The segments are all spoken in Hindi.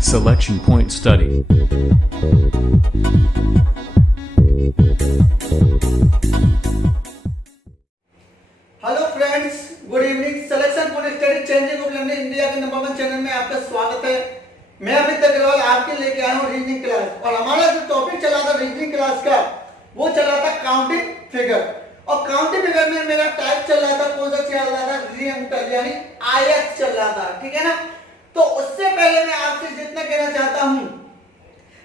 Selection Point Study. Hello friends, good evening. Selection point study changing of learning India के नंबर 1 चैनल में आपका स्वागत है। मैं अमित अग्रवाल आपके लेके आया हूँ रीजनिंग क्लास। और हमारा जो टॉपिक चला था रीजनिंग क्लास का, वो चला था काउंटिंग फिगर। और काउंटिंग फिगर में मेरा टाइप चल रहा था, कौन सा चल रहा था? रिएक्टर, यानी आयत चल रहा था, ठीक है ना। तो उससे पहले मैं आपसे जितना कहना चाहता हूँ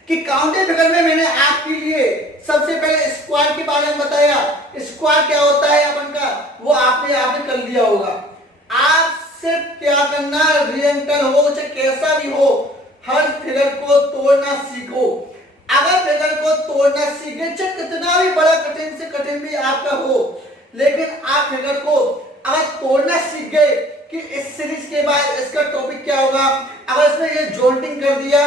कि काउंटिंग फिगर में मैंने आपके लिए सबसे पहले स्क्वायर के बारे में बताया। स्क्वायर क्या होता है अपन का, वो आपने कर लिया होगा। आप सिर्फ क्या करना, रिएक्टर हो चाहे कैसा भी हो, हर फिगर को तोड़ना सीखो। अगर फिगर को तोड़ना सीखे, चाहे कितना भी बड़ा कठिन से कठिन भी आपका हो, लेकिन आप फिगर को अगर तोड़ना सीख गए कि इस सीरीज के बाद इसका टॉपिक क्या होगा, अगर इसमें ये जॉइंटिंग कर दिया,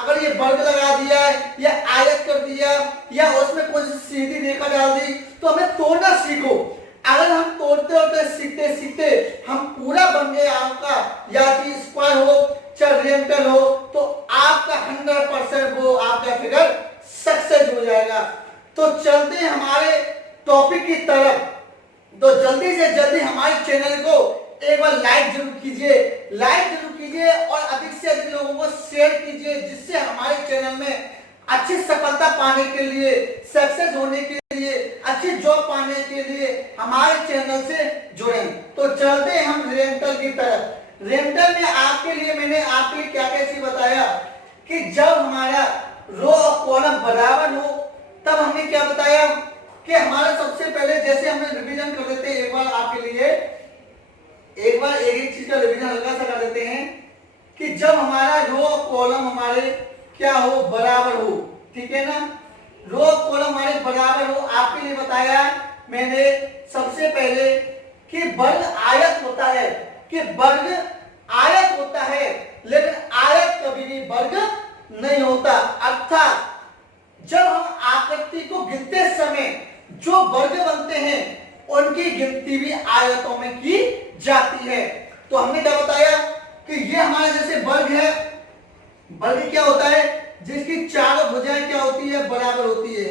अगर ये वर्ग लगा दिया या आयत कर दिया या उसमें कोई सीधी रेखा डाल दी, तो हमें तोड़ना सीखो। अगर हम तोड़ते होते सीखते सीखते हम पूरा बन गए आपका, या कि स्क्वायर हो चाहे रेक्टेंगल हो, तो आपका 100% वो आपका फिगर सक्सेस हो जाएगा। तो चलते हैं हमारे टॉपिक की तरफ। तो जल्दी से जल्दी हमारे चैनल को एक बार लाइक जरूर कीजिए, और अधिक से अधिक लोगों को शेयर कीजिए, जिससे हमारे चैनल में अच्छी सफलता पाने के लिए, सक्सेस होने के लिए, अच्छी जॉब पाने के लिए हमारे चैनल से जुड़ें। तो चलते हैं हम रेक्टेंगल की तरफ। रेक्टेंगल में आपके लिए मैंने आपके लिए क्या क्या चीज बताया कि जब हमारा रो और कॉलम बराबर हो, तब हमने क्या बताया कि हमारा सबसे पहले, जैसे हमने रिवीजन कर देते हैं एक बार आपके लिए, एक चीज का रिवीजन हल्का सा कर देते हैं कि जब हमारा रो कॉलम हमारे क्या हो, बराबर हो, ठीक है ना। रो कॉलम हमारे बराबर हो, आपके लिए बताया मैंने सबसे पहले कि वर्ग आयत होता है, लेकिन आयत कभी भी वर्ग नहीं होता। अर्थात जब हम आकृति को गिनते समय जो वर्ग बनते हैं, उनकी गिनती भी आयतों में की जाती है। तो हमने क्या बताया कि ये हमारे जैसे वर्ग है। वर्ग क्या होता है? जिसकी चारों भुजाएं क्या होती है, बराबर होती है,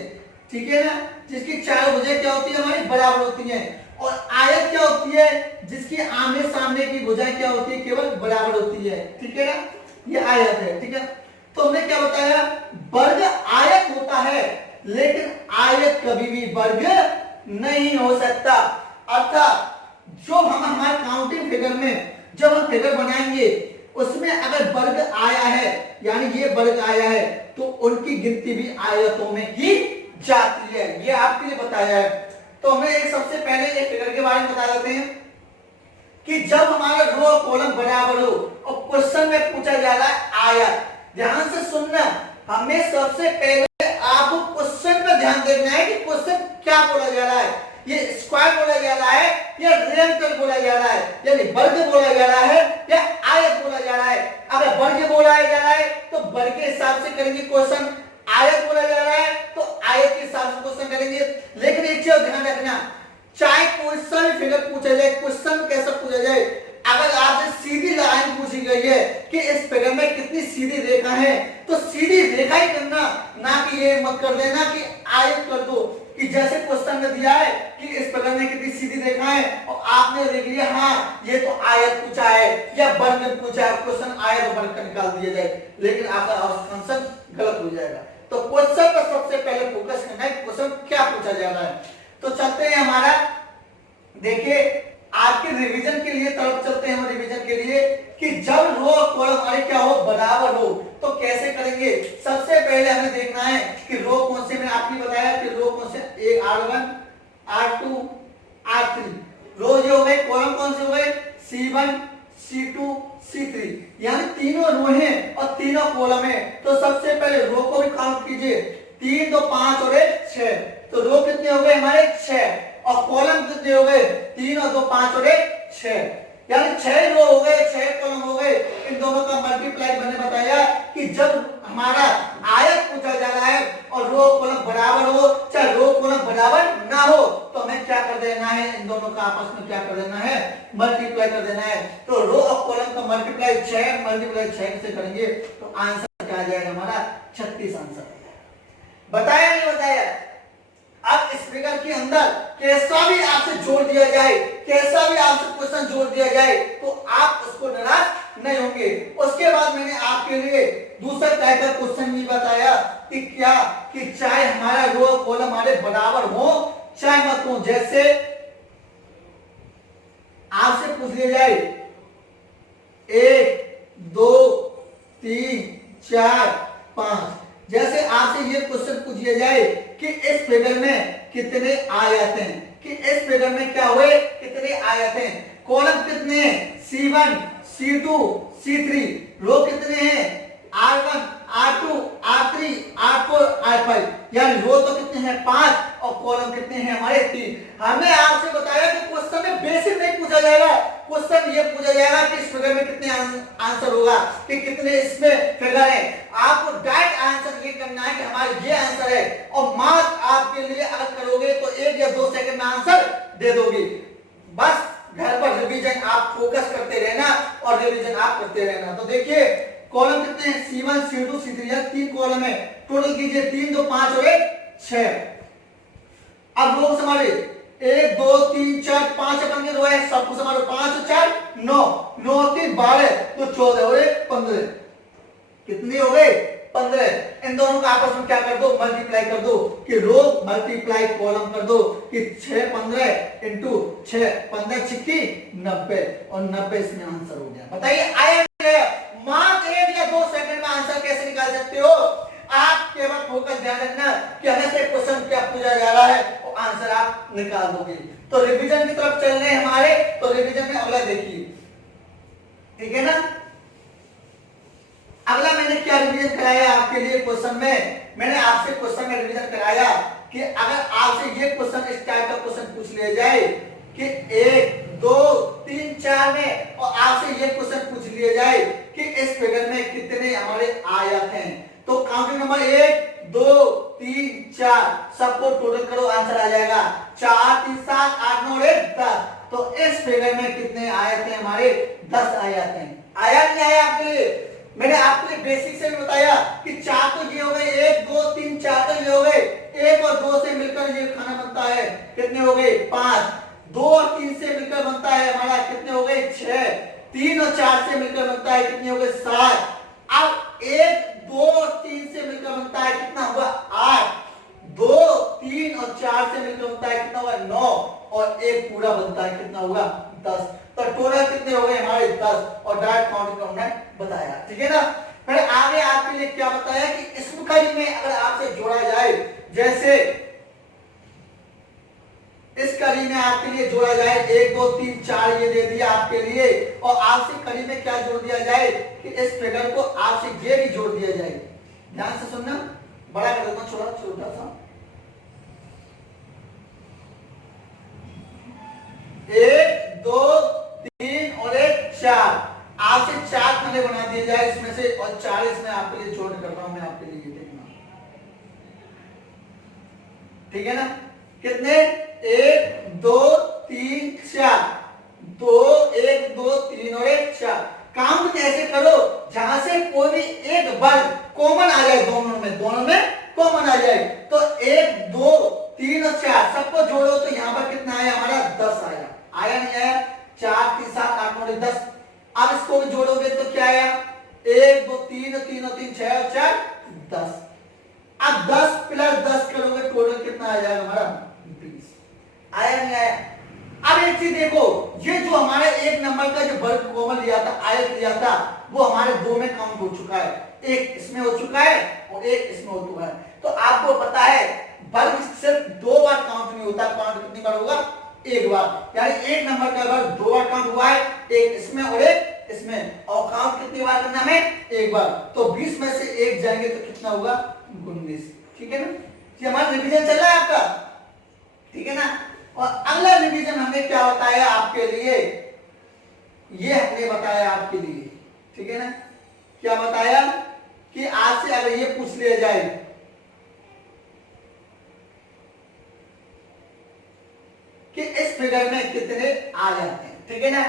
ठीक है ना। जिसकी चारों भुजाएं क्या होती है, हमारी बराबर होती है। और आयत क्या होती है? जिसकी आमने सामने की भुजाएं क्या होती है, केवल बराबर होती है, ठीक है ना। ये आयत है, ठीक है। तो हमने क्या बताया, वर्ग आयत होता है, लेकिन आयत कभी भी वर्ग नहीं हो सकता। अर्थात जो हम हमारे काउंटिंग फिगर में जब हम फिगर बनाएंगे, उसमें अगर वर्ग आया है, यानी ये वर्ग आया है, तो उनकी गिनती भी आयतों में ही जाती है। ये आपके लिए बताया है। तो हमें एक सबसे पहले एक फिगर के बारे में बता देते हैं कि जब हमारा रो और कॉलम बराबर हो और क्वेश्चन में पूछा जा रहा है आयत। ध्यान से सुनना, हमें सबसे पहले आपको क्वेश्चन पर ध्यान देना है कि क्वेश्चन क्या बोला जा रहा है। ये स्क्वायर बोला जा रहा है या रेक्टेंगल बोला जा रहा है, यानी वर्ग बोला जा रहा है या आयत बोला जा रहा है। अगर वर्ग बोला जा रहा है तो वर्ग के हिसाब से करेंगे क्वेश्चन, आयत बोला जा रहा है तो आयत के हिसाब से क्वेश्चन करेंगे। लेकिन एक चीज ध्यान रखना, चाहे कोई सा भी फिगर पूछा जाए, क्वेश्चन कैसा पूछा जाए, अगर आपसे सीधी लाइन पूछी गई है कि इस फिगर में कितनी सीधी रेखा है, तो सीधी रेखा ही करना, ना कि ये मत कर देना कि आयत कर दो। कि जैसे क्वेश्चन में दिया है कि इस फिगर में कितनी सीधी रेखा है, और आपने देख लिया हाँ ये तो आयत पूछा है या वर्ग पूछा है, क्वेश्चन आयत और वर्ग का निकाल दिया जाए, लेकिन आपका आंसर गलत हो जाएगा। तो क्वेश्चन पर सबसे पहले फोकस करना है, क्वेश्चन क्या पूछा जा रहा है। तो चलते हैं हमारा, देखिए आपके रिवीजन के लिए तरफ चलते हैं हम रिवीजन के लिए कि जब रो और कॉलम हमारे क्या हो, बराबर हो, तो कैसे करेंगे। सबसे पहले हमें देखना है कि रो कौन से, मैंने आपको बताया कि रो कौन से, एक R1 R2 R3 रो ये हो गए, कॉलम कौन से हो गए, C1 C2 C3, यानी तीनों रो हैं और तीनों कॉलम हैं। तो सबसे पहले रो को भी काउंट कीजिए, 3 2 5 और 1 6। तो रो कितने हो गए हमारे, 6, और कॉलम कितने हो गए, 3 और 2 5 और 1 6, यानी 6 रो हो गए, 6 कॉलम हो गए। इन दोनों का मल्टीप्लाई मैंने बताया कि जब हमारा आयत पूछा जा रहा है और रो कॉलम बराबर हो, चाहे रो कॉलम बराबर ना हो, तो हमें क्या कर देना है, इन दोनों का आपस में क्या कर देना है, मल्टीप्लाई कर देना है। तो रो और कॉलम का मल्टीप्लाई 6 मल्टीप्लाई 6 से करेंगे तो आंसर क्या आ जाएगा हमारा 36 आंसर। बताया नहीं बताया? अब इस फिगर के अंदर कैसा भी आपसे जोड़ दिया जाए, कैसा भी आपसे क्वेश्चन जोड़ दिया जाए तो आप उसको निराश नहीं होंगे। उसके बाद मैंने आपके लिए दूसरा टाइप का क्वेश्चन भी बताया कि क्या, कि चाहे हमारा रो और कॉलम हमारे बराबर हो चाहे मत हो। जैसे आपसे पूछ लिया जाए 1 2 3 4 5, जैसे आपसे ये क्वेश्चन पूछ लिया जाए कि इस फिगर में कितने आयत हैं, कि इस फिगर में क्या हुए, कितने आयत हैं, कॉलम कितने हैं, C1 C2 C3, रो कितने हैं, R1 R2 R3 R4 R5, यानी रो तो कितने हैं 5 और कॉलम कितने हैं हमारे 3। हमने आपसे बताया कि क्वेश्चन में बेसिक नहीं पूछा जाएगा, क्वेश्चन ये पूछा जाएगा कि इस फिगर में कितने आंसर होगा, कि कितने इसमें फिगर है। आपको डायरेक्ट आंसर ये करना है कि हमारा ये आंसर है, और मार्क आपके लिए अगर करोगे तो 1 या 2 सेकंड में आंसर दे दोगे। बस घर पर रिवीजन आप फोकस करते रहना और रिवीजन आप करते रहना। तो देखिए कॉलम कितने हैं, C1 C2 C3, यानी 3 कॉलम है, टोटल कीजिए 3 2 5 और 1 6। अब रो हमारे 1 2 3 4 5 अपन के रो है, सब कुछ हमारे 5 और 4 9 9 और 3 12 तो 14 और 1 15, कितने हो गए 15। इन दोनों का आपस में क्या कर दो, मल्टीप्लाई कर दो, कि रो मल्टीप्लाई कॉलम कर दो, कि 6 15 इंटू 6 15 छिक्की 90, और 90 इसमें आंसर हो गया। बताइए आया मार्क 1 या 2 सेकंड में आंसर कैसे निकाल सकते हो? आप केवल फोकस ध्यान रखना कि हमें से क्वेश्चन क्या पूछा जा रहा है और आंसर आप निकाल दोगे। तो रिवीजन की तरफ चल रहे हैं हमारे, तो रिवीजन में अगला देखिए, ठीक है ना। अगला मैंने क्या रिवीजन कराया आपके लिए क्वेश्चन में, मैंने आपसे क्वेश्चन में रिवीजन कराया कि अगर आपसे ये क्वेश्चन इस टाइप का क्वेश्चन पूछ लिया जाए कि 1 2 3 4 में, और आपसे ये क्वेश्चन पूछ लिया जाए कि इस फिगर में कितने हमारे आयत हैं, तो काउंटिंग नंबर 1 2 3 4 सबको टोटल करो, आंसर आ जाएगा 4 3 7 8 9 1 10। तो इस फिगर में कितने आयत हैं हमारे 10 आयत हैं। आया नहीं आया आपके लिए? मैंने आपके लिए बेसिक से भी बताया कि 4 तो ये हो गए, 1 2 3 4 तो ये हो गए, 1 और 2 से मिलकर ये खाना बनता है, कितने हो गए 5, 2 और 3 से मिलकर बनता है हमारा, कितने हो गए 6, 3 और 4 से मिलकर बनता है, कितने हो गए 7। अब 1 2 और 3 से मिलकर बनता है, कितना हुआ 8, 2 3 और 4 से मिलकर बनता है, कितना हुआ 9, और एक पूरा बनता है, कितना हुआ 10। तो टोटल कितने हो गए हमारे 10, और डायरेक्ट काउंटिंग हमने बताया, ठीक है ना। फिर आगे आपके लिए क्या बताया कि इसमें कड़ी में अगर आपसे जोड़ा जाए, जैसे इस कड़ी में आपके लिए जोड़ा जाए 1 2 3 4 ये दे दिया आपके लिए, और आपसे कड़ी में क्या जोड़ दिया जाए कि इस फिगर को आपसे ये भी जोड़ दिया जाए। ध्यान से सुनना, बड़ा कर देता हूं, छोटा छोटा सा, 1 2 3 और 1 4, आपसे 4 खाने बना दिए जाए इसमें से, और 4 इसमें आपके लिए जोड़ कर रहा हूं मैं आपके लिए, ये देखना, ठीक है ना। कितने 1 2 3 4, 2 1 2 3 और 1 4। काउंट ऐसे करो जहां से कोई भी एक वर्ग कॉमन आ जाए, दोनों में कॉमन आ जाए। तो 1 2 3 और 4 सबको जोड़ो तो यहां पर कितना आया हमारा 10 आया। आया नहीं आया? 4 3 7 8 9 10। अब इसको भी जोड़ोगे तो क्या आया, 1 2 3 और 3 और 3 6 और 4 10। अब 10 प्लस 10 करोगे टोटल कितना आ जाएगा हमारा 20। आया नहीं आया? अब एक चीज देखो, ये जो हमारे एक नंबर का जो वर्ग कॉमन लिया था, आयत लिया था, वो हमारे 2 में काउंट हो चुका है, एक इसमें हो चुका है और एक इसमें हो चुका है। तो आपको पता है वर्ग सिर्फ 2 बार काउंट नहीं होता, काउंट कितनी बार होगा, एक बार। यानी एक नंबर का वर्ग 2 बार काउंट हुआ है, एक इसमें और एक इसमें, और काउंट कितनी बार करना है, एक बार। तो 20 में से एक जाएंगे तो कितना होगा 19, ठीक है ना। ये हमारा रिवीजन चल रहा है आपका, ठीक है ना। और अगला रिवीजन हमने क्या बताया आपके लिए, ये हमने बताया आपके लिए, ठीक है ना। क्या बताया कि आज से अगर ये पूछ लिया जाए कि इस फिगर में कितने आयात हैं, ठीक है ना।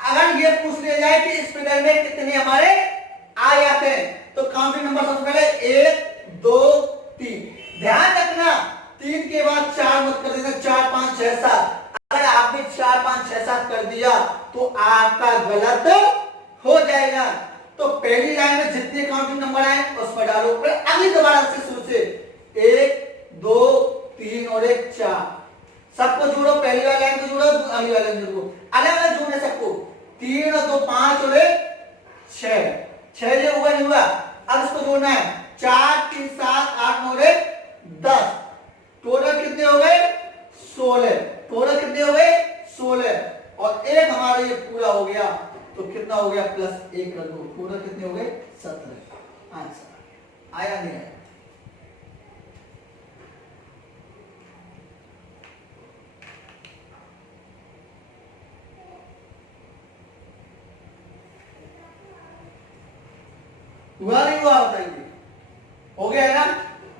अगर ये पूछ लिया जाए कि इस फिगर में कितने हमारे आयात हैं, तो काउंटिंग नंबर सबसे पहले 1 2 3। ध्यान रखना 3 के बाद 4 मत कर देना, 4 5 6 7। अगर आपने 4 5 6 7 कर दिया तो आपका गलत हो जाएगा। तो पहली लाइन में जितने काउंटिंग नंबर आए उसमें डालो, फिर अगली दोबारा से शुरू से 1 2 3 और 1 4 सबको जोड़ो, पहली वाली लाइन को जोड़ो, अगली वाली लाइन जोड़ो, अलग अलग जोड़ने सबको। 3 और 2 5 और 1 6 6 ये हुआ नहीं हुआ। अब इसको जोड़ना है 4 3 7 8 9 1 10। टोटल कितने हो गए 16। टोटल कितने हो गए 16 और एक हमारा ये पूरा हो गया, तो कितना हो गया +1 कर दो, टोटल कितने हो गए 17। आंसर आया नहीं आया? हुआ नहीं हुआ बताइए? हो गया है ना।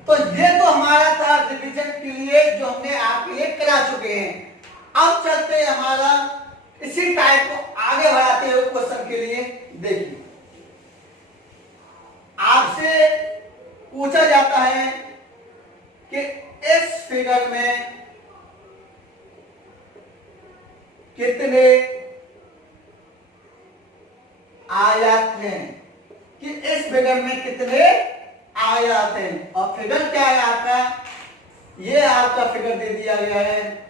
तो ये तो हमारा था रिवीजन के लिए जो हमने आपके लिए करा चुके हैं। अब चलते हैं हमारा इसी टाइप को आगे बढ़ाते हुए क्वेश्चन के लिए। देखिए आपसे पूछा जाता है कि इस फिगर में कितने आयात हैं, कि इस फिगर में कितने आयात हैं। और फिगर क्या है आपका, ये आपका फिगर दे दिया गया है।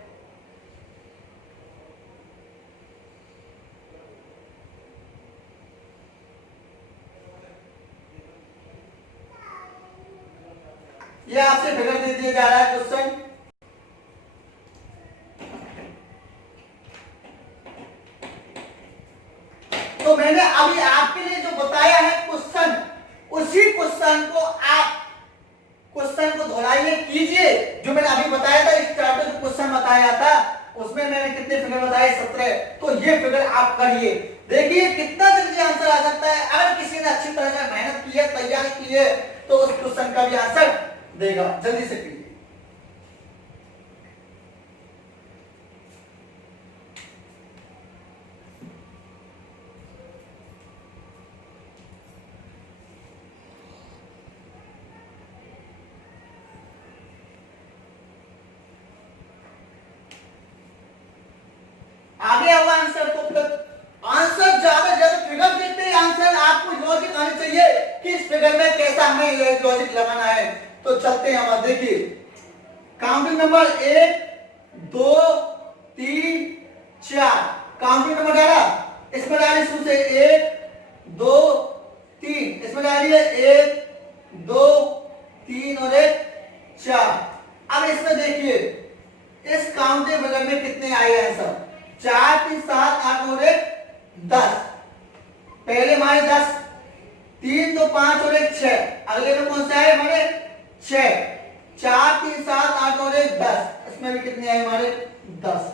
ये आपसे फिगर दे दिया जा रहा है क्वेश्चन। तो मैंने अभी आपके लिए जो बताया है क्वेश्चन, उसी क्वेश्चन को आप क्वेश्चन को दोहराइए कीजिए। जो मैंने अभी बताया था स्टार्टर जो क्वेश्चन बताया था उसमें मैंने कितने फिगर बताए 17। तो ये फिगर आप करिए, देखिए कितना जल्दी आंसर आ सकता है। अगर किसी ने अच्छी तरह से मेहनत की है, तैयारी की है, तो उस क्वेश्चन का भी आंसर देगा। जल्दी से कीजिए। आगे होगा आंसर। तो आंसर ज्यादा ज्यादा फिगर देखते ही आंसर आपको लॉजिक आनी चाहिए कि इस फिगर में कैसा हमें लॉजिक लगाना है। तो चलते हैं हम, देखिए काउंटिंग नंबर 1 2 3 4 काउंटिंग नंबर डाला, इसमें डालिए शुरू से 1 2 3, इसमें डालिए 1 2 3 और 1 4। अब इसमें देखिए इस काउंटिंग फिगर में कितने आए आंसर, 4 3 7 8 और 1 10। पहले हमारे 10, 3 2 5 और 1 6। अगले में कौन सा है हमारे 6, 4 3 7 8 और 1 10। इसमें भी कितने आए हमारे 10।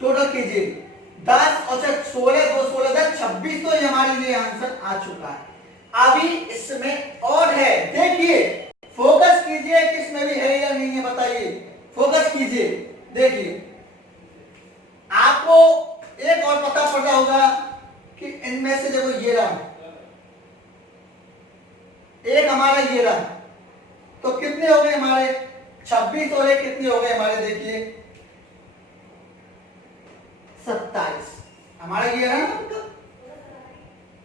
टोटल कीजिए 10 और 16 2 16 10 26। तो ये हमारे लिए आंसर आ चुका है। अभी इसमें और है, देखिए फोकस कीजिए कि इसमें भी है या नहीं है, बताइए फोकस कीजिए। देखिए आपको एक और पता पड़ रहा होगा कि इनमें से देखो ये रहा, एक हमारा ये रहा, तो कितने हो गए हमारे 26 और एक कितने हो गए हमारे, देखिए 27। हमारा ये रहा ना,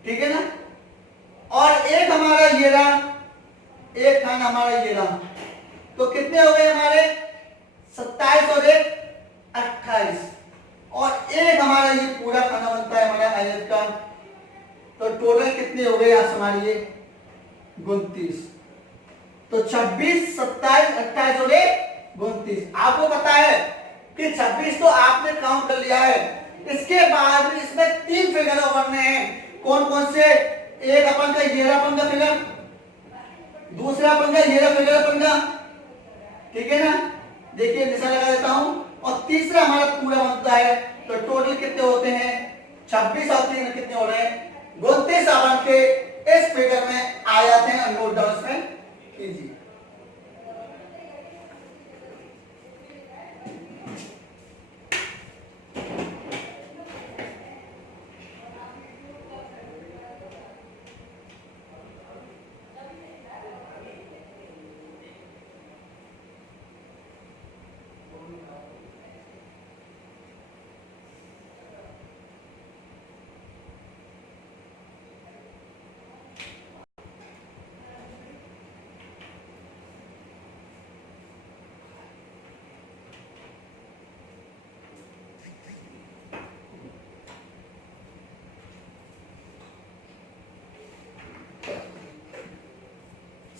ठीक है ना। और एक हमारा ये रहा, एक खाना हमारा ये रहा, तो कितने हो गए हमारे 27 और एक 28। और एक हमारा ये पूरा खाना बनता है हमारा आयत का, तो टोटल कितने हो गए आज हमारे ये 29। तो 26 27 28 और 29। आपको पता है कि 26 तो आपने काउंट कर लिया है, इसके बाद भी इसमें 3 फिगर बनने हैं। कौन कौन से, एक अपन का ये अपन का फिगर, दूसरा अपन का ये फिगर अपन का, ठीक है ना, देखिए निशान लगा देता हूं, और तीसरा हमारा पूरा बनता है। तो टोटल कितने होते हैं 26 और 3 कितने हो रहे हैं 29 अपन के इस फिगर में आ जाते हैं। नोट डाउन में कीजिए।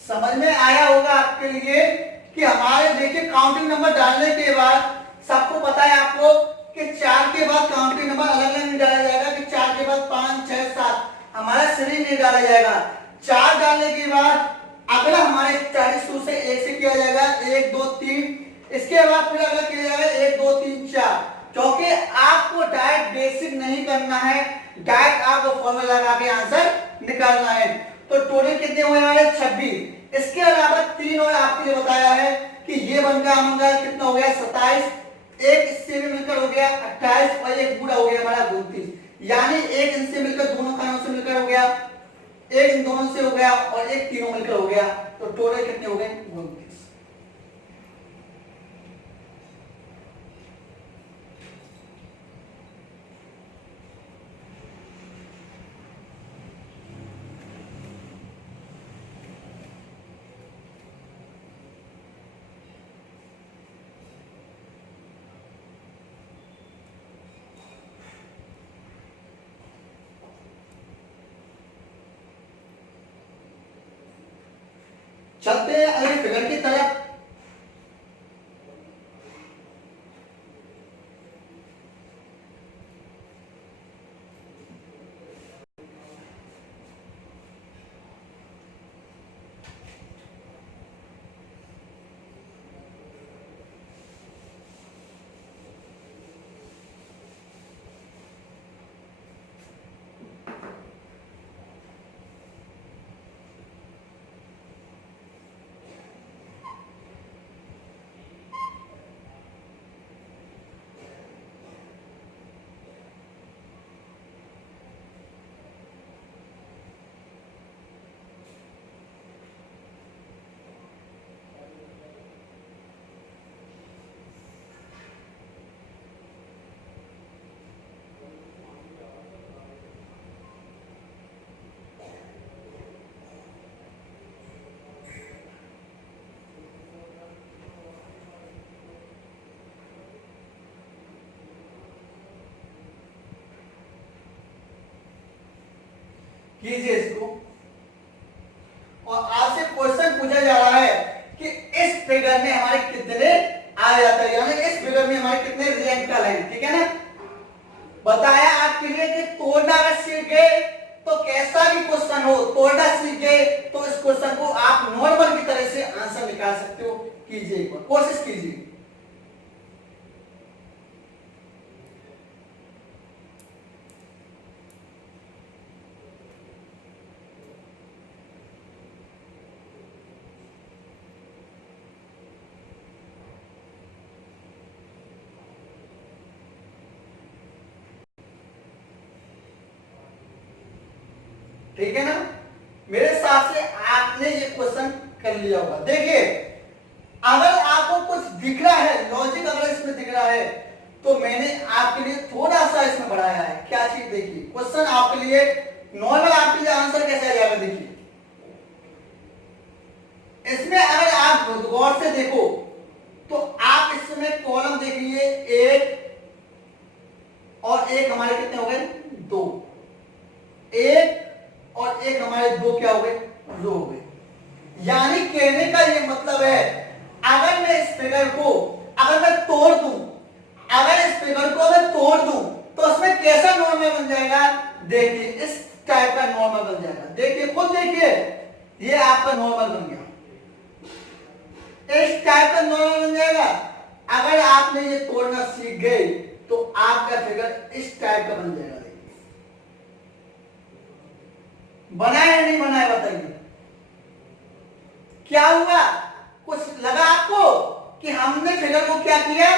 समझ में आया होगा आपके लिए कि हमारे देखिए काउंटिंग नंबर डालने के बाद सबको पता है आपको कि 4 के बाद काउंटिंग नंबर अलग अलग नहीं डाला जाएगा कि 4 के बाद 5 6 7 हमारा सीरीज नहीं डाला जाएगा। 4 डालने के बाद अगला हमारे 40 से 1 से किया जाएगा 1 2 3, इसके बाद फिर अगला किया जाएगा 1 2 3 4। क्योंकि आपको डायरेक्ट बेसिक नहीं करना है, डायरेक्ट आपको फॉर्मूला लगा के आंसर निकालना है। तो टोटल कितने हुए हमारे 26। इसके अलावा 3 और आपके लिए बताया है कि ये बनकर हमारा कितना हो गया 27, एक इससे भी मिलकर हो गया 28 और एक पूरा हो गया हमारा 29। यानी एक इनसे मिलकर दोनों खानों से मिलकर हो गया, एक इन दोनों से हो गया और एक तीनों मिलकर हो गया। तो टोटल कितने हो गए 29। चलते हैं अगले फिगर की तरफ। कीजिए इसको। और आपसे क्वेश्चन पूछा जा रहा है कि इस फिगर में हमारे कितने आ जाता है, यानी इस फिगर में हमारे कितने रिएक्टल हैं, ठीक है ना। बताया आपके लिए कि तोड़ना अगर सीख गए तो कैसा भी क्वेश्चन हो तोड़ना सीख गए तो इस क्वेश्चन को आप नॉर्मल की तरह से आंसर निकाल सकते हो। कीजिए एक बार कोशिश कीजिए। ठीक है ना। मेरे हिसाब से आपने ये क्वेश्चन कर लिया होगा। देखिए अगर आपको कुछ दिख रहा है, लॉजिक अगर इसमें दिख रहा है तो मैंने आपके लिए थोड़ा सा इसमें बढ़ाया है। क्या चीज देखिए, क्वेश्चन आपके लिए नॉर्मल, आपके लिए आंसर कैसे आ जाएगा देखिए। इसमें अगर आप गौर से देखो तो आप इसमें कॉलम देखिए, एक और एक हमारे कितने हो गए 2, एक और एक हमारे 2 क्या हो गए रो हो गए। यानी कहने का ये मतलब है अगर मैं इस फिगर को अगर मैं तोड़ दूं, अगर इस फिगर को मैं तोड़ दूं तो उसमें कैसा नॉर्मल बन जाएगा। देखिए इस टाइप का नॉर्मल बन जाएगा। देखिए खुद देखिए, ये आपका नॉर्मल बन गया, इस टाइप का नॉर्मल बन जाएगा। अगर आपने ये तोड़ना सीख गए तो आपका फिगर इस टाइप का बन जाएगा। बनाया या नहीं बनाया बताइए। क्या हुआ, कुछ लगा आपको कि हमने फिगर को क्या किया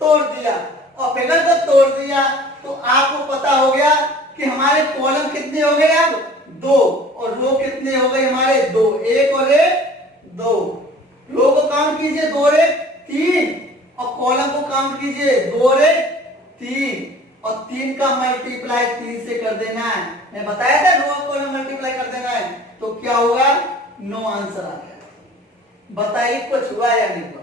तोड़ दिया, और फिगर को तोड़ दिया तो आपको पता हो गया कि हमारे कॉलम कितने हो गए अब 2 और रो कितने हो गए हमारे 2, 1 और 1 2। रो को काउंट कीजिए 2 और 1 3 और कॉलम को काउंट कीजिए 2 और 1 3 और 3 का मल्टीप्लाई 3 से कर देना है। मैं बताया था रो और कॉलम मल्टीप्लाई कर देना है तो क्या होगा 9 आंसर आ गया। बताइए कुछ हुआ या नहीं हुआ।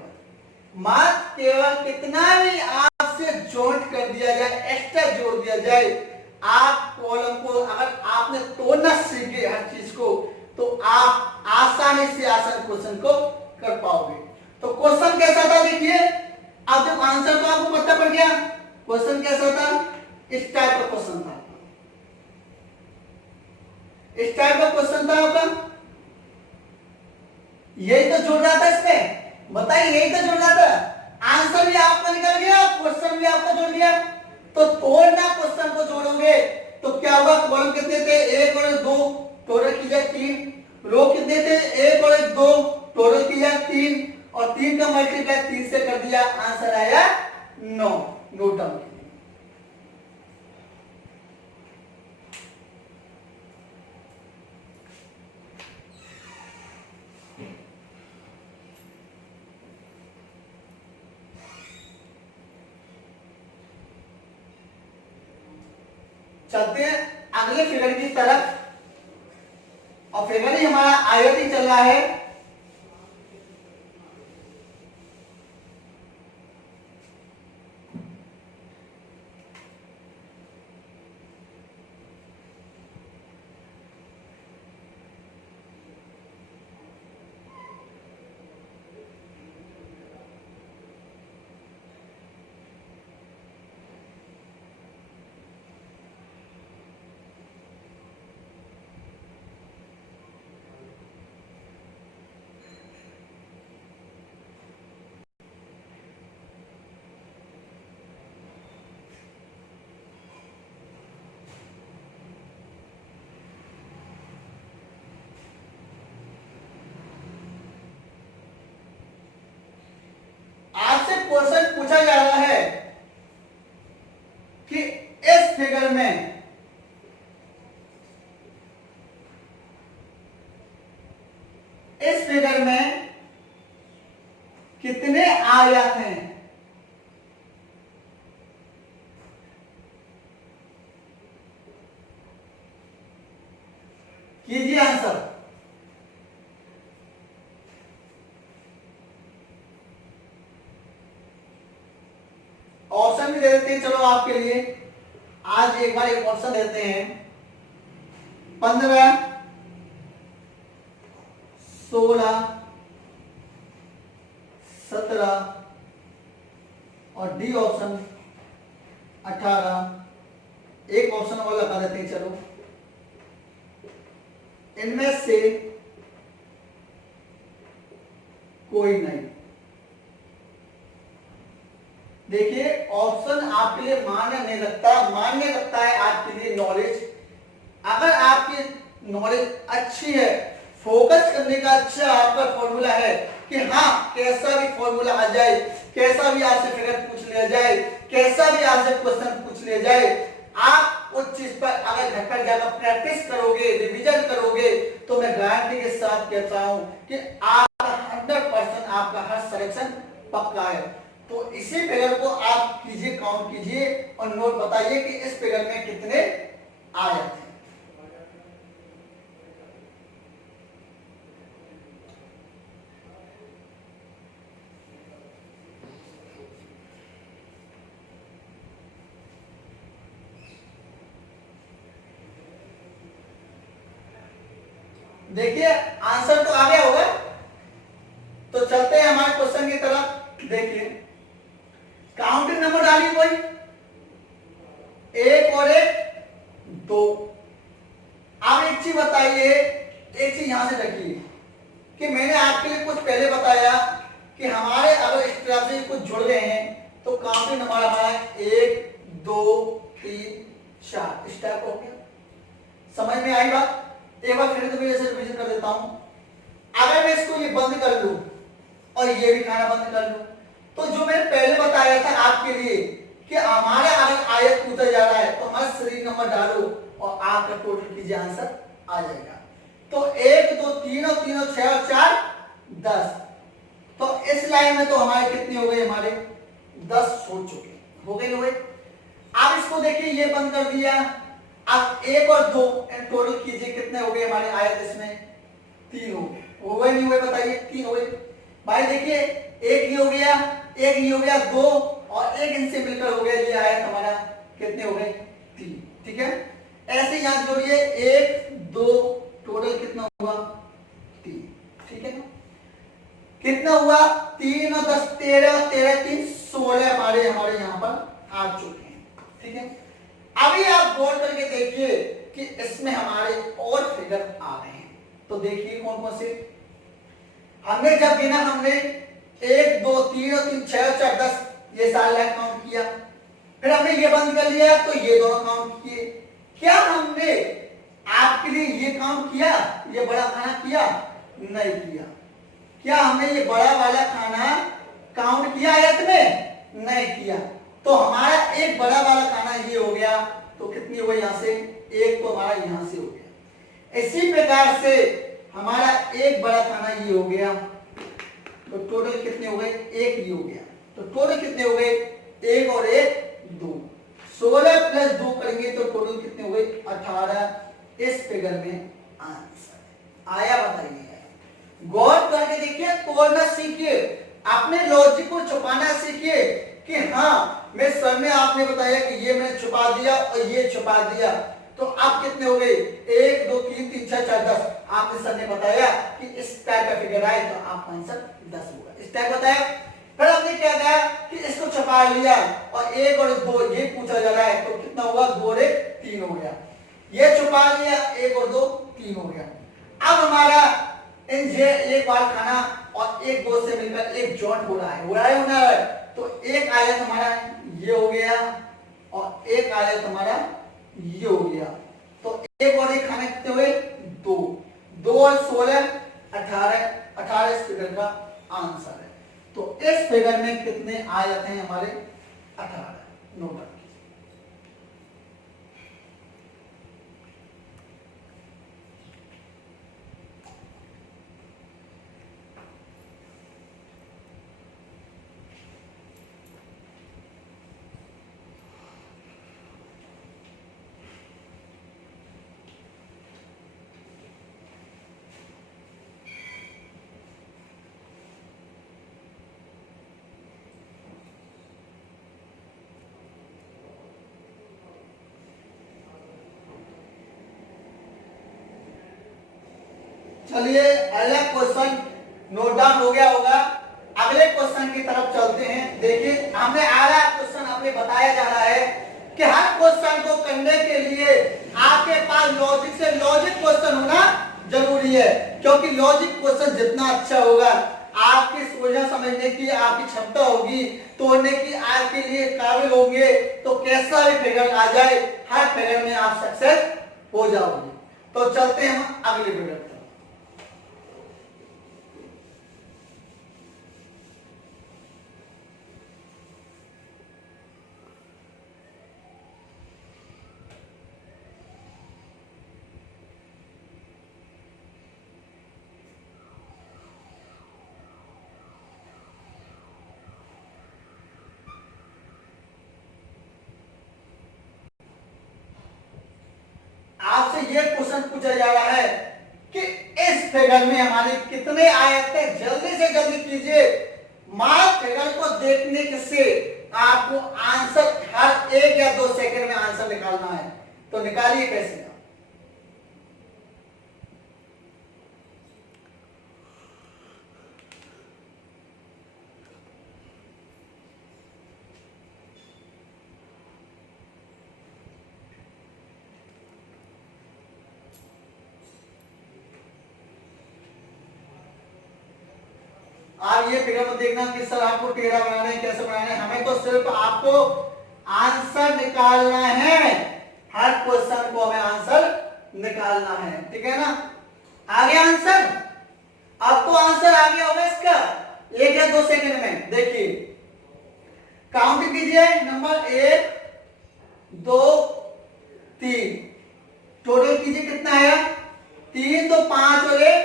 मात्र केवल कितना भी आपसे जॉइंट कर दिया जाए, एक्स्ट्रा जोड़ दिया जाए, आप कॉलम को अगर आपने तोड़ना सीख गए हर चीज को तो आप आसानी से आसान क्वेश्चन को कर पाओगे। तो क्वेश्चन कैसा था देखिए, अब जब आंसर तो आपको पता पड़ गया, क्वेश्चन कैसा था, इस टाइप का क्वेश्चन था, इस टाइप का क्वेश्चन था आपका, यही तो जोड़ रहा था इसमें, बताइए यही तो जोड़ रहा था, आंसर भी आपका निकल गया, क्वेश्चन भी आपका जोड़ गया। तो तोड़ना क्वेश्चन को जोड़ोगे तो क्या होगा, कॉलम कितने थे, एक और दो, टोटल की जाए 3, रो कितने थे, एक और 2, टोटल की जाए 3, और 3 का मल्टीप्लाई 3 से कर दिया, आंसर आया 9 न्यूटन। चलते हैं अगले फिगर की तरफ, और फिगर ही हमारा आयत ही चल रहा है। आपसे क्वेश्चन पूछा जा रहा है कि इस फिगर में कितने आयत हैं, कीजिए आंसर। ऑप्शन भी दे देते हैं, चलो आपके लिए आज एक बार एक ऑप्शन देते हैं, 15, 16, 17 और डी ऑप्शन 18। एक ऑप्शन और लगा देते हैं, चलो इनमें से कोई नहीं। देखिए ऑप्शन आपके लिए मान्य नहीं लगता, मान्य लगता है आपके लिए नॉलेज। अगर आपकी नॉलेज अच्छी है, फोकस करने का अच्छा आपका फॉर्मूला है कि हाँ कैसा भी फॉर्मूला आ जाए, कैसा भी आपसे फिगर पूछ लिया जाए, कैसा भी आपसे क्वेश्चन पूछ लिया जाए, आप उस चीज पर अगर घर पर जाकर प्रैक्टिस करोगे, रिवीजन करोगे, तो मैं गारंटी के साथ कहता हूं कि आपका 100% आपका हर सिलेक्शन पक्का है। तो इसी फिगर को आप कीजिए, काउंट कीजिए और नोट बताइए कि इस फिगर में कितने आयत हैं। देखिए आंसर तो आ गया होगा, तो चलते हैं हमारे क्वेश्चन की तरफ। देखिए काउंटिंग नंबर डालिए कोई, 1 और 1 2। आप एक चीज बताइए, एक चीज यहां से रखिए कि मैंने आपके लिए कुछ पहले बताया कि हमारे अगर इस तरह से कुछ जुड़ रहे हैं तो काउंटिंग नंबर हमारा 1 2 3 4 इस टाइप हो गया। समझ में आई बात? एक बार फिर तो मैं ऐसे रिवीजन कर देता हूं। अगर मैं इसको ये बंद कर लूं और ये भी खाना बंद कर लूं, तो जो मैंने पहले बताया था आपके लिए कि हमारे अगर आयत पूछा जा रहा है तो हमारा सीरीज नंबर डालो और आपका टोटल कीजिए, आंसर आ जाएगा। तो 1 2 3 और 3 और 6 और 4 10। तो इस लाइन में तो हमारे कितने हो गए, हमारे 10 हो चुके, हो गए हुए। आप इसको देखिए, ये बंद कर दिया, अब 1 और 2 टोटल कीजिए, कितने हो गए हमारे आयत, इसमें 3 हो गए। हो गए नहीं हुए बताइए? 3 हो गए भाई। देखिए एक ये हो गया, एक ये हो गया 2 और एक इनसे मिलकर हो गया ये आयत हमारा, कितने हो गए 3। ठीक है, ऐसे यहां जोड़िए 1 2 टोटल कितना होगा कितना हुआ 3 और 10 13 और 13 3 16 हमारे यहाँ पर आ चुके हैं। ठीक है, अभी आप गौर करके देखिए कि इसमें हमारे और फिगर आ रहे हैं। तो देखिए कौन कौन से हमने जब बिना हमने 1 2 3 और 3 6 4 10 ये सारे काउंट किया, फिर हमने ये बंद कर लिया तो ये दोनों काउंट किए। क्या हमने आपके लिए ये काउंट किया, ये बड़ा खाना किया? नहीं किया। क्या हमने ये बड़ा वाला खाना काउंट किया आयत में? नहीं किया। तो हमारा एक बड़ा वाला खाना ये हो गया, तो कितनी हो गई यहाँ से? एक तो हमारा यहाँ से हो गया। इसी प्रकार से हमारा एक बड़ा खाना ये हो गया, तो टोटल कितने हो गए? एक ये हो गया। तो टोटल कितने हो गए? एक और एक 2, 16 प्लस 2 करेंगे तो टोटल कितने हो गए? 18। इस फिगर में आंसर आया, बताइए। गौर करके देखिए, तोड़ना सीखिए, अपने लॉजिक को छुपाना सीखिए कि हाँ मैं सर ने आपने बताया कि ये मैंने छुपा दिया और ये छुपा दिया, तो आप कितने हो गए? 1 2 3 3 6 4 10। आपने सर ने बताया कि इस टाइप का फिगर आए तो आपका आंसर 10 होगा, इस टाइप बताया। फिर हमने क्या कहा कि इसको छुपा लिया और 1 और 2 ये पूछा जा रहा है, तो कितना हुआ? 2 और 1 3 हो गया। ये छुपा लिया, 1 और 2 3 हो गया। अब हमारा एक बार खाना और एक 2 से मिलकर एक जॉइंट हो रहा है, होना है। तो एक आयत हमारा ये हो गया और एक आयत हमारा ये हो गया। तो एक और एक खाना कितने हुए? 2 2 और 16 18 इस फिगर का आंसर है। तो इस फिगर में कितने आयत हैं हमारे? 18। नोट रखिए। चलिए अगला क्वेश्चन नोट डाउन हो गया होगा। अगले क्वेश्चन की तरफ चलते हैं। देखिए हमने अगला क्वेश्चन आपने बताया जा रहा है कि हर क्वेश्चन को करने के लिए आपके पास लॉजिक से लॉजिक क्वेश्चन होना जरूरी है, क्योंकि लॉजिक क्वेश्चन जितना अच्छा होगा आपकी सोचना समझने की आपकी क्षमता होगी, तोड़ने की आपके लिए काबिल होंगे, तो कैसा भी फिगर आ जाए हर फिगर में आप सक्सेस हो जाओगे। तो चलते हैं हम अगले फिगर पर। आपसे ये क्वेश्चन पूछा जा रहा है कि इस फिगर में हमारे कितने आयतें? जल्दी से जल्दी कीजिए। मार्क फिगर को देखने से आपको आंसर हर 1 या 2 सेकंड में आंसर निकालना है, तो निकालिए कैसे? आप ये फिगर में देखना कि सर आपको टेढ़ा बनाना है, कैसे बनाना है। हमें तो सिर्फ आपको आंसर निकालना है, हर क्वेश्चन को हमें आंसर निकालना है, ठीक है ना? आ गया आंसर? अब तो आंसर आ गया होगा इसका 1 या 2 सेकंड में। देखिए काउंट कीजिए, नंबर 1 2 3, टोटल कीजिए कितना आया? 3 तो 5 और 1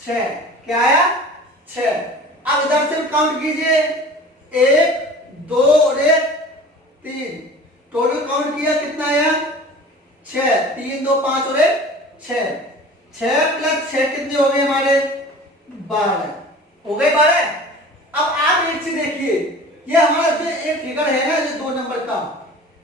6, क्या आया? 6। अब इधर से काउंट कीजिए, 1 2 और 1 3, टोटल काउंट किया कितना आया? 6। 3 2 5 और 1 6, 6 प्लस 6 कितने हो गए हमारे? 12 हो गए। 12। अब आप एक चीज देखिए, ये हमारा जो एक फिगर है ना, जो 2 नंबर का,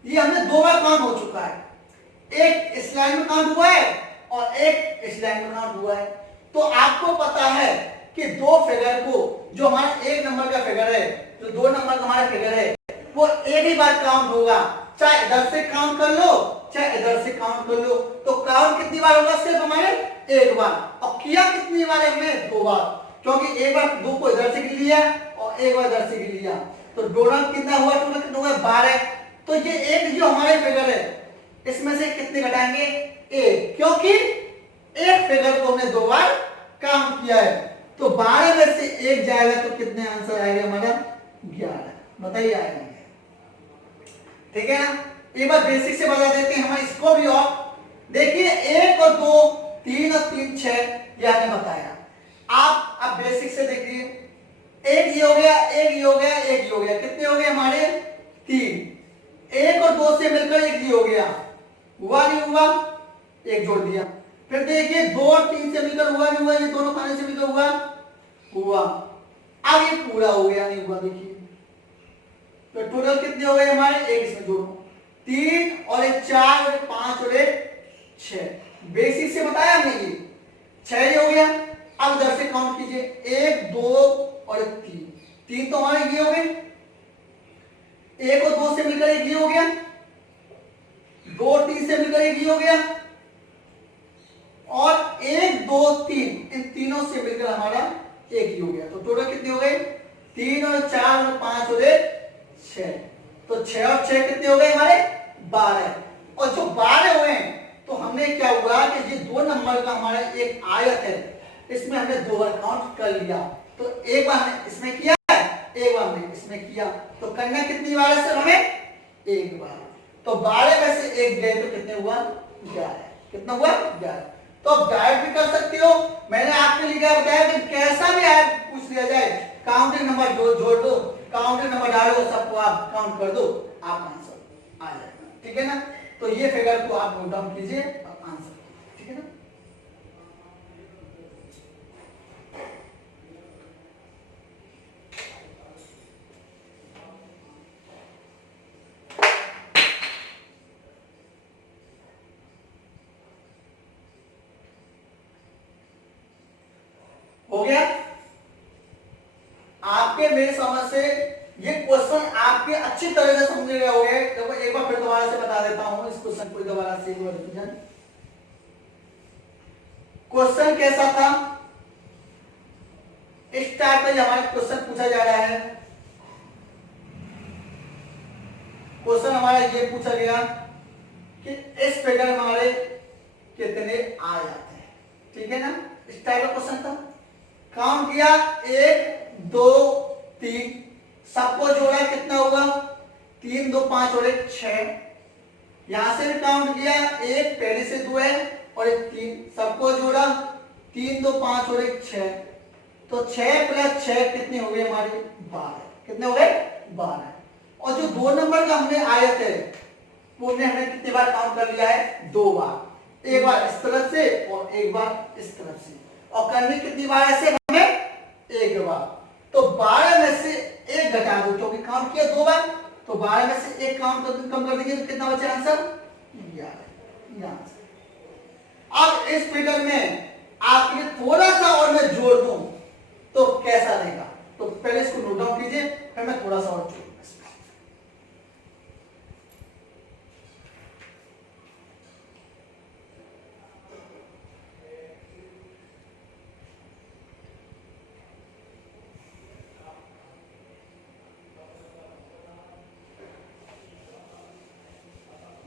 ये हमने 2 बार काउंट हो चुका है। एक इस लाइन में काउंट हुआ है और एक इस लाइन में काउंट हुआ है। तो आपको पता है कि दो फिगर को, जो हमारा 1 नंबर का फिगर है, जो 2 नंबर का हमारा फिगर है, वो एक ही बार काउंट होगा, चाहे इधर से काउंट कर लो चाहे इधर से काउंट कर लो। तो काउंट कितनी बार होगा? सिर्फ हमारे एक बार। और किया कितनी बार हमने? 2 बार, क्योंकि एक बार 2 को इधर से गिन लिया और एक बार इधर से गिन लिया। तो टोटल कितना हुआ? टोटल कितना हुआ? 12। तो ये एक जो हमारे फिगर है इसमें से कितने घटाएंगे? 1, क्योंकि एक फिगर को हमने 2 बार काउंट किया है। तो 12 में से 1 जाएगा तो कितने आंसर आएगा हमारा? 11। बताइए आएगा? ठीक है ना। एक बार बेसिक से बता देते हैं हम इसको भी। और देखिए 1 और 2, 3 और 3 6 ये हमने बताया। आप अब बेसिक से देखिए, एक ये हो गया, एक ये हो गया, एक ये हो गया, कितने हो गए हमारे? 3। 1 और 2 से मिलकर एक ये हो गया, हुआ नहीं हुआ? एक जोड़ दिया। फिर देखिए 2 और 3 से मिलकर हुआ नहीं हुआ? ये दोनों खाने से मिलकर हुआ, हुआ। अब ये पूरा हो गया, नहीं हुआ? देखिए तो टोटल कितने हो गए हमारे? एक इसमें जोड़ो, 3 और 1 4 और 5 और 1 6। बेसिक से बताया हमने ये 6 हो गया। अब इधर से काउंट कीजिए, 1 2 और 3, 3 तो हमारे ये हो गए, 1 और 2 से मिलकर एक ये हो गया, 2 और 3 से मिलकर एक ये हो गया, और 1 2 3 इन तीनों से मिलकर हमारा एक ही हो गया। तो टोटल कितने हो गए? 3 और 4 और 5 और 1 6। तो 6 और 6 कितने हो गए हमारे? 12। और जो 12 हुए तो हमने क्या हुआ कि ये 2 नंबर का हमारा एक आयत है, इसमें हमने 2 बार काउंट कर लिया। तो एक बार हमने इसमें किया, एक बार हमने इसमें किया। तो करना कितनी बार है? सिर्फ हमें एक बार। तो 12 में से एक गए तो कितने हुआ? 11। कितना हुआ? 11। तो आप डायरेक्ट भी कर सकते हो। मैंने आपके लिए क्या बताया कि कैसा भी आयत पूछ लिया जाए, काउंटिंग नंबर जोड़ दो, काउंटिंग नंबर डालो, सबको आप काउंट कर दो, आप आंसर आ जाएगा। ठीक है ना। तो ये फिगर को आप नोट डाउन कीजिए और आंसर, ठीक है ना। हो गया? आपके मेरे समझ से ये क्वेश्चन आपके अच्छी तरह से समझ गए होंगे। देखो एक बार फिर दोबारा से बता देता हूं इस क्वेश्चन को, दोबारा से एक बार रिवीजन। क्वेश्चन कैसा था? इस टाइप का हमारे क्वेश्चन पूछा जा रहा है। क्वेश्चन हमारा ये पूछा गया कि इस फिगर में हमारे कितने आ जाते हैं, ठीक है ना। इस टाइप का क्वेश्चन था। काउंट किया 1 2 3, सबको जोड़ा, कितना हुआ? 3 2 5 और 1 6। यहां से भी काउंट किया, 1 पहले से 2 है और 1 3, सबको जोड़ा, 3 2 5 और 1 6। तो 6 + 6 कितने हो गए हमारे? 12। कितने हो गए? 12। और जो 2 नंबर का हमने आयत है वो हमने कितनी बार काउंट कर लिया है? 2 बार। एक बार इस तरफ से और एक बार इस तरफ से। और करनी कितनी बार ऐसे? हमें एक बार। तो 12 में से 1 घटा दो, क्योंकि काउंट किया 2 बार। तो 12 में से 1 काउंट कम कर देंगे तो कितना बचे आंसर? 11। अब इस फिगर में आपके थोड़ा सा और मैं जोड़ दूं तो कैसा रहेगा? तो पहले इसको नोट डाउन कीजिए, फिर मैं थोड़ा सा और जोड़ूंगा।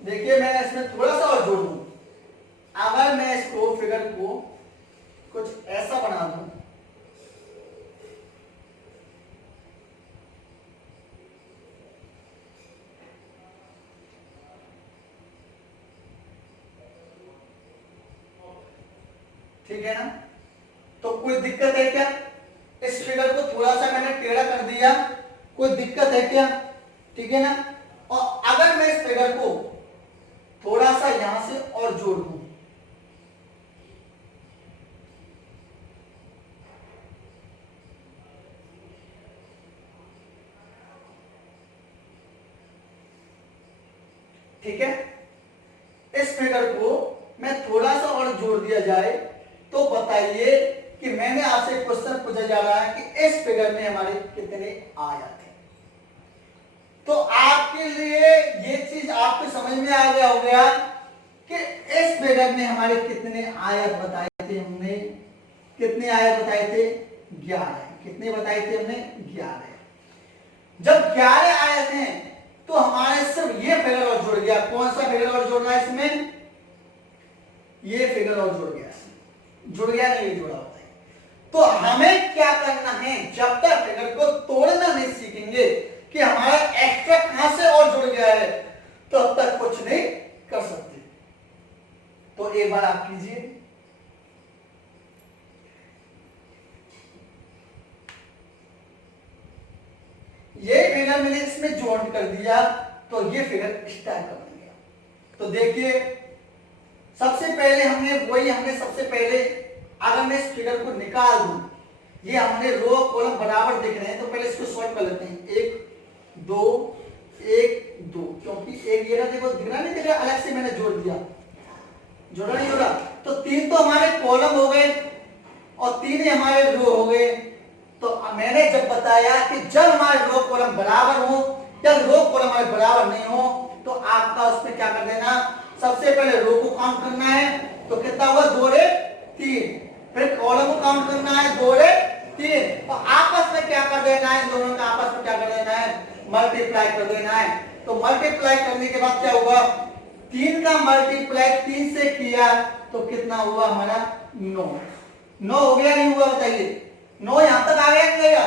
देखिए मैं इसमें थोड़ा सा और जोड़ दूं। अगर मैं इसको फिगर को कुछ ऐसा बना दूं, ठीक है ना, तो कोई दिक्कत है क्या? इस फिगर को थोड़ा सा मैंने टेढ़ा कर दिया, कोई दिक्कत है क्या? ठीक है ना। और अगर मैं इस फिगर को थोड़ा सा यहां से और जोड़ दूं, ठीक है, इस फिगर को मैं थोड़ा सा और जोड़ दिया जाए तो बताइए कि मैंने आपसे क्वेश्चन पूछा जा रहा है कि इस फिगर में हमारे कितने आयत हैं। तो आपके लिए ये चीज आपको समझ में आ गया हो गया कि इस फिगर में हमारे कितने आयत बताए थे हमने, कितने आयत बताए थे 11। कितने बताए थे हमने 11। जब 11 आयत हैं तो हमारे सिर्फ ये फिगर और जुड़ गया। कौन सा फिगर और जुड़ रहा है इसमें, ये फिगर और जुड़ गया, जुड़ गया नहीं जुड़ा होता है। तो हमें क्या करना है, जब तक फिगर को तोड़ना नहीं सीखेंगे कि हमारा एक्स्ट्रा कहां से और जुड़ गया है, तो अब तक कुछ नहीं कर सकते। तो एक बार आप कीजिए, ये फिगर मैंने इसमें ज्वाइन कर दिया तो ये फिगर इस टाइप का बन गया। तो देखिए सबसे पहले हमने सबसे पहले अगर मैं इस फिगर को निकाल दूं, ये हमने रो कॉलम बराबर दिख रहे हैं, तो पहले इसको सॉल्व कर लेते हैं। 1 2 1 2, क्योंकि एक ये ना देखो दिख रहा नहीं, दिख रहा, अलग से मैंने जोड़ दिया, जोड़ा नहीं जोड़ा, तो 3 तो हमारे कॉलम हो गए और 3 ही हमारे रो हो गए। तो मैंने जब बताया कि जब हमारे रो कॉलम बराबर हो या रो कॉलम हमारे बराबर नहीं हो, तो आपका उसमें क्या कर देना, सबसे पहले रो को काउंट करना है, तो कितना हुआ 2 रे 3, फिर कॉलम को काउंट करना है 2 रे 3, और आपस में क्या कर देना है, दोनों का आपस में क्या कर देना है, मल्टीप्लाई कर देना है। तो मल्टीप्लाई करने के बाद क्या हुआ, 3 का मल्टीप्लाई 3 से किया तो कितना हुआ हमारा 9 हो गया नहीं हुआ, बताइए 9 यहां तक आ गया नहीं गया।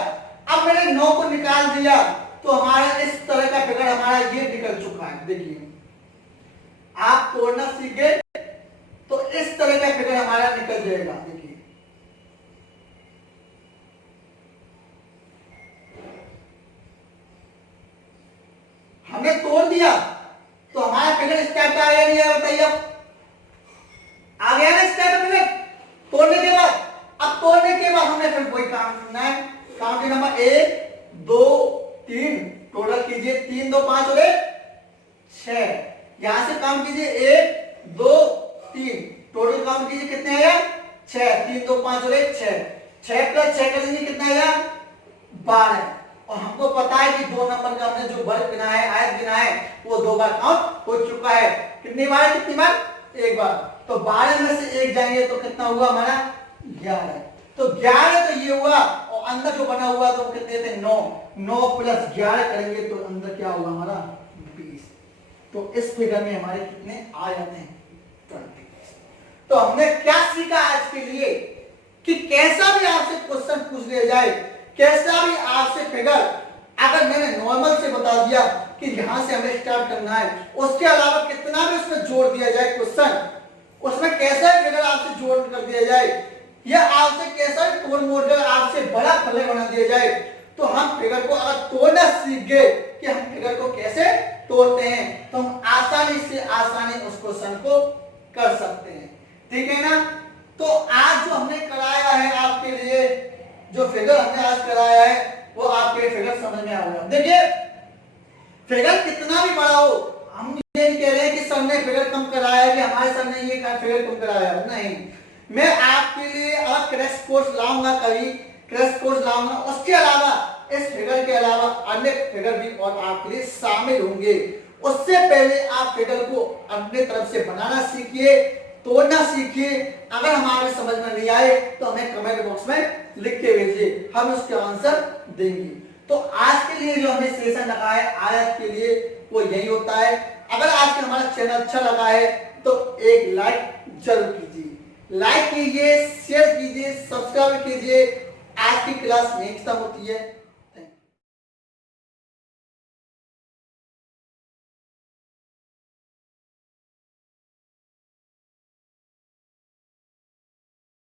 अब मैंने 9 को निकाल दिया तो हमारा इस तरह का फिगर हमारा ये निकल चुका है। देखिए आप तोड़ना सीखे तो इस तरह का फिगर हमारा निकल जाएगा। देखिए हमने तोड़ दिया तो हमारा फिगर इस टाइप का आ गया नहीं आया, बताइए आ गया ना इस टाइप का फिगर तोड़ने के बाद। अब तोड़ने के बाद हमने फिर वही काम करना है, काउंटिंग नंबर 1 2 3, टोटल कीजिए 3 2 5 और 6, यहां से काउंट कीजिए 1 2 3, टोटल काउंट कीजिए कितने आया 6, 3 2 5 और 6, 6 प्लस 6 करेंगे कितना आया 12। और हमको पता है कि 2 नंबर का हमने जो वर्ग गिना है, आयत गिना है, वो 2 बार काउंट हो चुका है। कितनी बार, कितनी बार, एक बार। तो 12 में से 1 जाएंगे तो कितना हुआ हमारा 11। तो 11 तो ये हुआ, और अंदर जो बना हुआ तो कितने थे 9, 9 प्लस 11 करेंगे तो अंदर क्या होगा हमारा 20। तो इस फिगर में हमारे कितने आ जाते हैं 20। तो हमने क्या सीखा आज के लिए कि कैसा भी आपसे क्वेश्चन पूछ लिया जाए, कैसा भी आपसे फिगर अगर मैंने नॉर्मल से बता दिया कि यहां से हमें स्टार्ट करना है, उसके अलावा कितना भी उसमें जोड़ दिया जाए क्वेश्चन, उसमें कैसा फिगर आपसे जोड़ कर दिया जाए या आपसे कैसा तोड़ मोड़ कर आपसे बड़ा फलक बना दिया जाए, तो हम फिगर को अगर तोड़ना सीख गए कि हम फिगर को कैसे तोड़ते हैं, तो हम आसानी से आसानी उस क्वेश्चन को कर सकते हैं। ठीक है ना। तो आज जो हमने कराया है आपके लिए, जो फिगर हमने आज कराया है, वो आपके फिगर समझ में आ गया। देखिए फिगर कितना भी बड़ा हो, हम ये नहीं कह रहे हैं कि सर ने फिगर कम कराया है, कि हमारे सर ने ये फिगर कम कराया है, नहीं। मैं आपके लिए अब क्रैश कोर्स लाऊंगा, कभी क्रैश कोर्स लाऊंगा, उसके अलावा इस फिगर के अलावा अन्य फिगर भी और आपके लिए शामिल होंगे। उससे पहले आप फिगर को अपने तरफ से बनाना सीखिए, तोड़ना सीखिए। अगर हमारे समझ में नहीं आए तो हमें कमेंट बॉक्स में लिख के भेजिए, हम उसके आंसर देंगे। तो आज के लिए जो हमने सेशन लगा है आयत के लिए, वो यही होता है। अगर आज का हमारा चैनल अच्छा लगा है तो एक लाइक जरूर कीजिए, लाइक कीजिए, शेयर कीजिए, सब्सक्राइब कीजिए। आज की क्लास यहीं खत्म होती है।